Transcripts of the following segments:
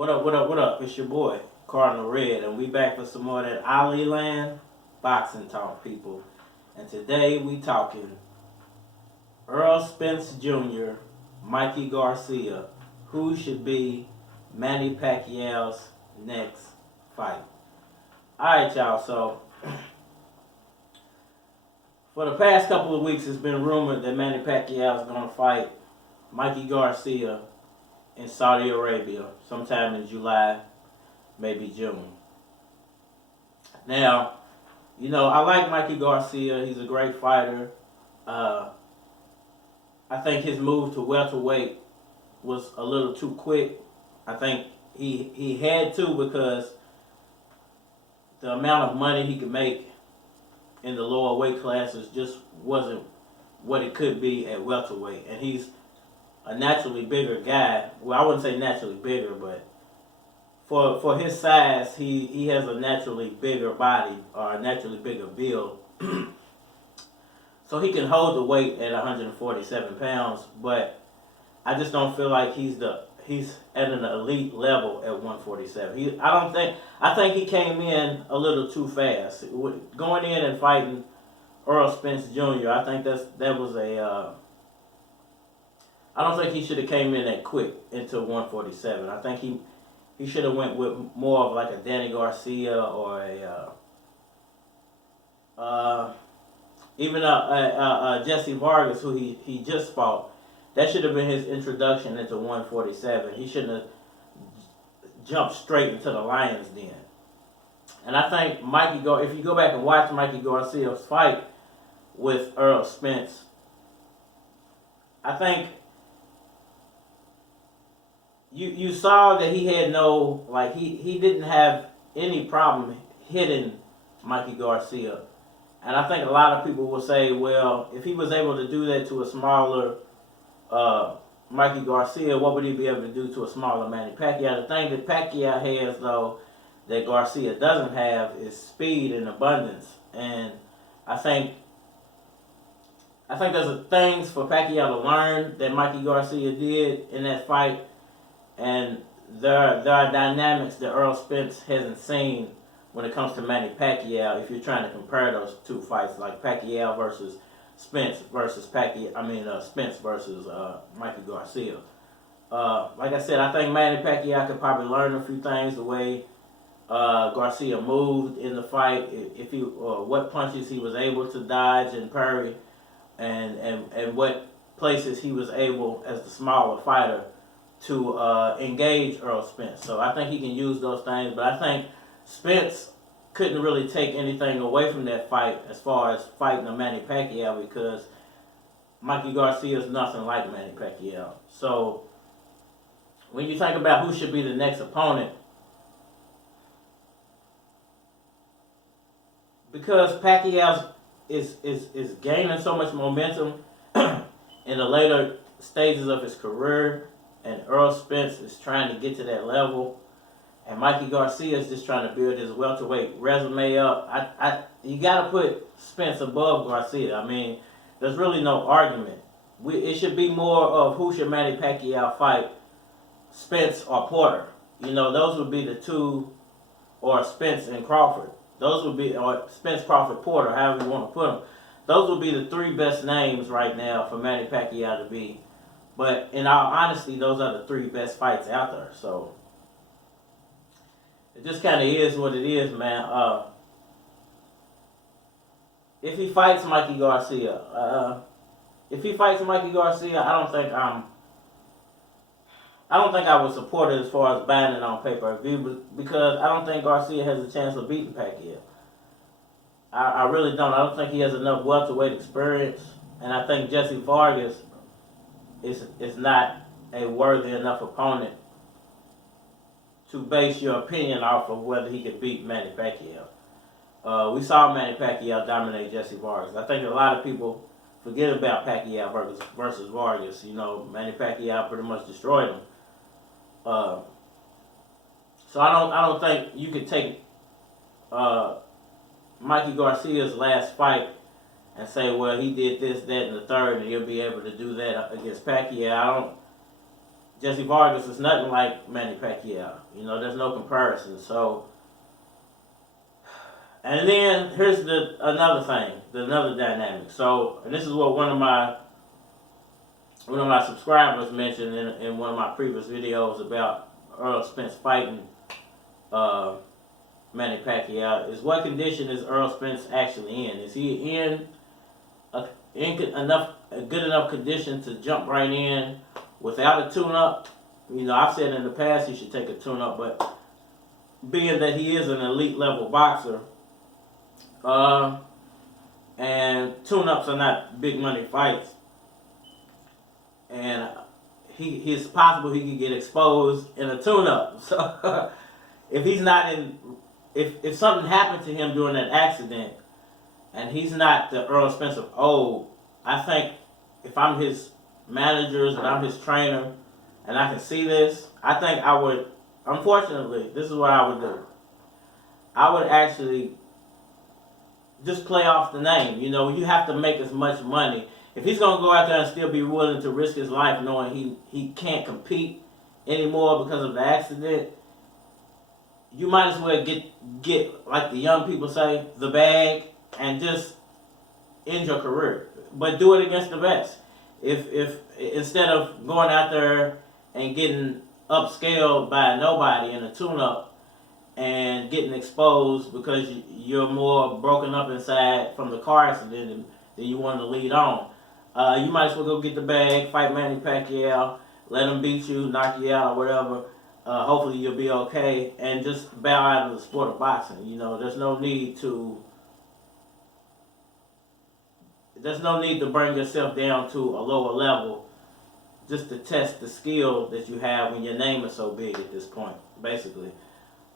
What up, what up, what up? It's your boy, Cardinal Red, and we back for some more of that Ali Land boxing talk, people. And today we talking Errol Spence Jr., Mikey Garcia, who should be Manny Pacquiao's next fight. Alright, y'all, so for the past couple of weeks, it's been rumored that Manny Pacquiao is going to fight Mikey Garcia in Saudi Arabia sometime in July, maybe June. Now, I like Mikey Garcia. He's a great fighter. I think his move to welterweight was a little too quick. I think he had to, because the amount of money he could make in the lower weight classes just wasn't what it could be at welterweight. And he's a naturally bigger guy. Well, I wouldn't say naturally bigger, but for his size, he has a naturally bigger body, or a naturally bigger build. So he can hold the weight at 147 pounds, but I just don't feel like he's at an elite level at 147. I think he came in a little too fast. Going in and fighting Errol Spence Jr., I think that was I don't think he should have came in that quick into 147. I think he should have went with more of like a Danny Garcia or even a Jesse Vargas, who he just fought. That should have been his introduction into 147. He shouldn't have jumped straight into the lion's den. And I think if you go back and watch Mikey Garcia's fight with Errol Spence, I think you saw that he had he didn't have any problem hitting Mikey Garcia. And I think a lot of people will say, well, if he was able to do that to a smaller Mikey Garcia, what would he be able to do to a smaller Manny Pacquiao? The thing that Pacquiao has, though, that Garcia doesn't have is speed and abundance. And I think there's things for Pacquiao to learn that Mikey Garcia did in that fight. And there are dynamics that Errol Spence hasn't seen when it comes to Manny Pacquiao. If you're trying to compare those two fights, like Pacquiao versus Spence versus Spence versus Mikey Garcia. Like I said, I think Manny Pacquiao could probably learn a few things, the way Garcia moved in the fight, what punches he was able to dodge and parry, and what places he was able, as the smaller fighter, to engage Errol Spence. So I think he can use those things, but I think Spence couldn't really take anything away from that fight as far as fighting a Manny Pacquiao, because Mikey Garcia is nothing like Manny Pacquiao. So when you think about who should be the next opponent, because Pacquiao is gaining so much momentum in the later stages of his career, and Errol Spence is trying to get to that level, and Mikey Garcia is just trying to build his welterweight resume up, you got to put Spence above Garcia. I mean, there's really no argument. It should be more of who should Manny Pacquiao fight, Spence or Porter. Those would be the two, or Spence and Crawford. Those would be, or Spence, Crawford, Porter, however you want to put them. Those would be the three best names right now for Manny Pacquiao to be. But in all honesty, those are the three best fights out there. So it just kind of is what it is, man. If he fights Mikey Garcia, I don't think I would support it as far as buying it on pay-per-view, because I don't think Garcia has a chance of beating Pacquiao. I really don't. I don't think he has enough welterweight experience, and I think Jesse Vargas is not a worthy enough opponent to base your opinion off of whether he could beat Manny Pacquiao. We saw Manny Pacquiao dominate Jesse Vargas. I think a lot of people forget about Pacquiao versus Vargas. Manny Pacquiao pretty much destroyed him. So I don't think you could take Mikey Garcia's last fight and say, well, he did this, that, and the third, and he'll be able to do that against Pacquiao. Jesse Vargas is nothing like Manny Pacquiao. You know, there's no comparison. So, and then here's another thing, another dynamic. So, and this is what one of my subscribers mentioned in one of my previous videos about Errol Spence fighting Manny Pacquiao, is what condition is Errol Spence actually in? Is he in a good enough condition to jump right in without a tune-up? You know, I've said in the past he should take a tune-up, but being that he is an elite level boxer, and tune-ups are not big money fights, and it's possible he could get exposed in a tune-up. So if he's not in, if something happened to him during that accident, and he's not the Errol Spence of old, I think if I'm his managers and I'm his trainer, and I can see this, I think I would, unfortunately, this is what I would do. I would actually just play off the name. You know, you have to make as much money. If he's going to go out there and still be willing to risk his life knowing he can't compete anymore because of the accident, you might as well get, like the young people say, the bag, and just end your career. But do it against the best. If instead of going out there and getting upscaled by nobody in a tune-up and getting exposed because you're more broken up inside from the car accident than you wanted to lead on, you might as well go get the bag, fight Manny Pacquiao, let him beat you, knock you out, or whatever. Hopefully you'll be okay, and just bow out of the sport of boxing. You know, there's no need to bring yourself down to a lower level just to test the skill that you have when your name is so big at this point, basically.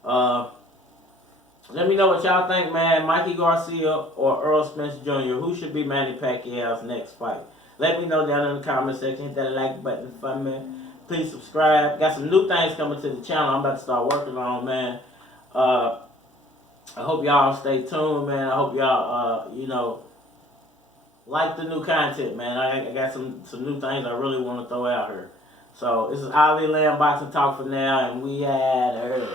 Let me know what y'all think, man. Mikey Garcia or Errol Spence Jr., who should be Manny Pacquiao's next fight? Let me know down in the comment section. Hit that like button for me. Please subscribe. Got some new things coming to the channel I'm about to start working on, man. I hope y'all stay tuned, man. I hope y'all, like the new content, man. I got some new things I really want to throw out here. So this is Ali Lamb Boxing Talk for now, and we had her.